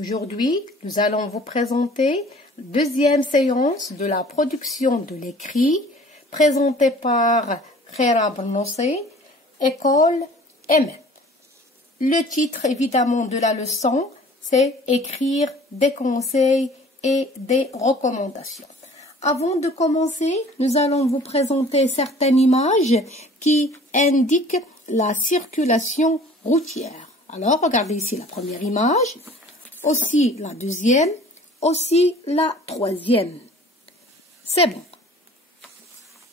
Aujourd'hui, nous allons vous présenter la deuxième séance de la production de l'écrit présentée par Khaira Bernossi, École EMET. Le titre évidemment de la leçon, c'est écrire des conseils et des recommandations. Avant de commencer, nous allons vous présenter certaines images qui indiquent la circulation routière. Alors, regardez ici la première image, aussi la deuxième, aussi la troisième. C'est bon.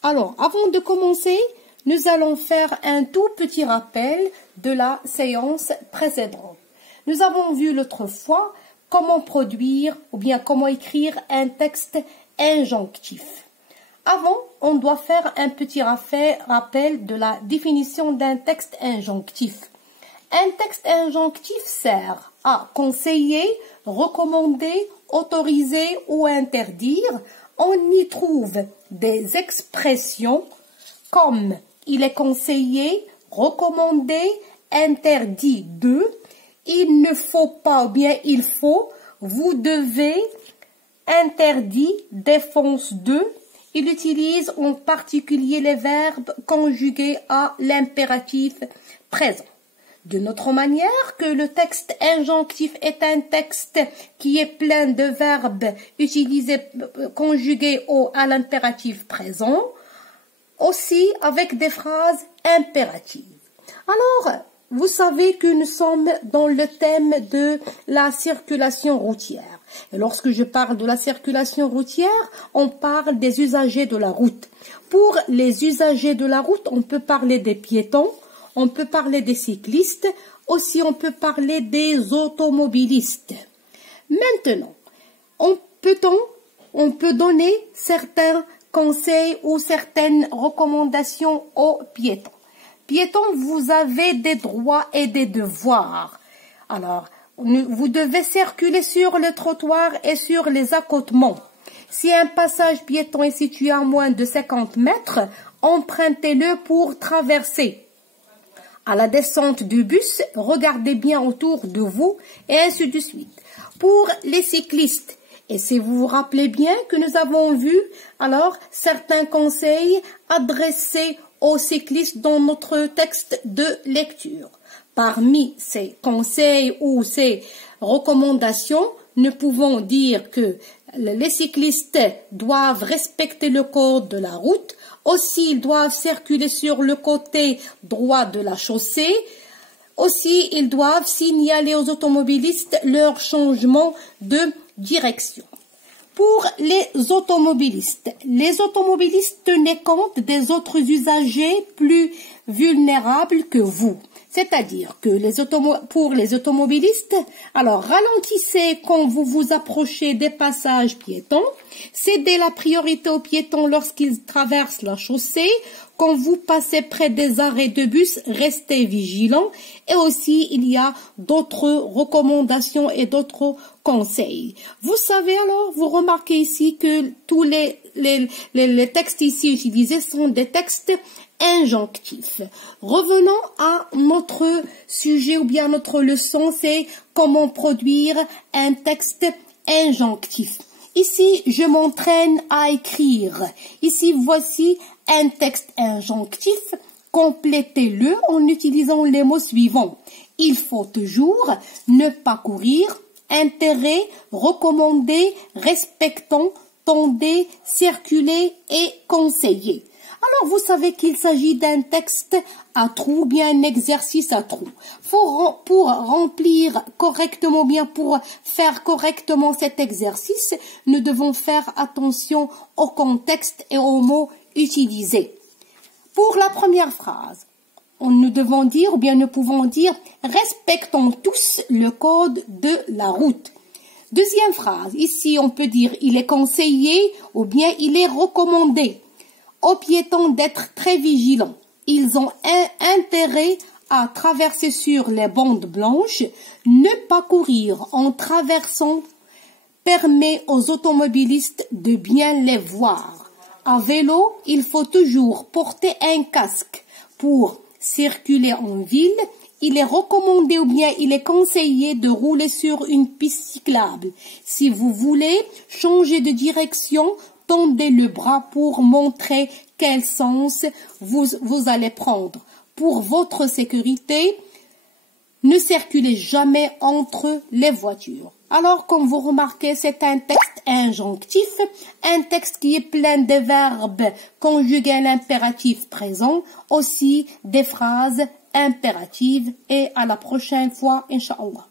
Alors, avant de commencer, nous allons faire un tout petit rappel de la séance précédente. Nous avons vu l'autre fois comment produire ou bien comment écrire un texte injonctif. Avant, on doit faire un petit rappel de la définition d'un texte injonctif. Un texte injonctif sert à conseiller, recommander, autoriser ou interdire. On y trouve des expressions comme il est conseillé, recommandé, interdit de, il ne faut pas ou bien il faut, vous devez, interdit, défense de. Il utilise en particulier les verbes conjugués à l'impératif présent. De notre manière que le texte injonctif est un texte qui est plein de verbes utilisés, conjugués à l'impératif présent, aussi avec des phrases impératives. Alors, vous savez que nous sommes dans le thème de la circulation routière. Et lorsque je parle de la circulation routière, on parle des usagers de la route. Pour les usagers de la route, on peut parler des piétons, on peut parler des cyclistes, aussi on peut parler des automobilistes. Maintenant, on peut donner certains conseils ou certaines recommandations aux piétons. Piétons, vous avez des droits et des devoirs. Alors, vous devez circuler sur le trottoir et sur les accotements. Si un passage piéton est situé à moins de 50 mètres, empruntez-le pour traverser. À la descente du bus, regardez bien autour de vous et ainsi de suite. Pour les cyclistes, et si vous vous rappelez bien que nous avons vu alors certains conseils adressés aux cyclistes dans notre texte de lecture. Parmi ces conseils ou ces recommandations, nous pouvons dire que les cyclistes doivent respecter le code de la route. Aussi, ils doivent circuler sur le côté droit de la chaussée. Aussi, ils doivent signaler aux automobilistes leur changement de direction. Pour les automobilistes tenez compte des autres usagers plus vulnérables que vous. C'est-à-dire que pour les automobilistes, alors ralentissez quand vous vous approchez des passages piétons, cédez la priorité aux piétons lorsqu'ils traversent la chaussée, quand vous passez près des arrêts de bus, restez vigilants. Et aussi, il y a d'autres recommandations et d'autres conseils. Vous savez alors, vous remarquez ici que tous les textes ici utilisés sont des textes injonctifs. Revenons à notre sujet ou bien notre leçon, c'est comment produire un texte injonctif. Ici, je m'entraîne à écrire. Ici, voici un texte injonctif. Complétez-le en utilisant les mots suivants. Il faut toujours, ne pas courir, intérêt, recommander, respectant, tendez, circuler et conseiller. Alors, vous savez qu'il s'agit d'un texte à trous, bien un exercice à trous. Pour remplir correctement, bien pour faire correctement cet exercice, nous devons faire attention au contexte et aux mots utilisés. Pour la première phrase, nous devons dire, ou bien nous pouvons dire, respectons tous le code de la route. Deuxième phrase, ici on peut dire, il est conseillé, ou bien il est recommandé aux piétons d'être très vigilants. Ils ont intérêt à traverser sur les bandes blanches. Ne pas courir en traversant permet aux automobilistes de bien les voir. À vélo, il faut toujours porter un casque pour circuler en ville. il est recommandé ou bien il est conseillé de rouler sur une piste cyclable. Si vous voulez changer de direction, tendez le bras pour montrer quel sens vous allez prendre. Pour votre sécurité, ne circulez jamais entre les voitures. Alors, comme vous remarquez, c'est un texte injonctif, un texte qui est plein de verbes conjugués à l'impératif présent, aussi des phrases impératives. Et à la prochaine fois, Inch'Allah.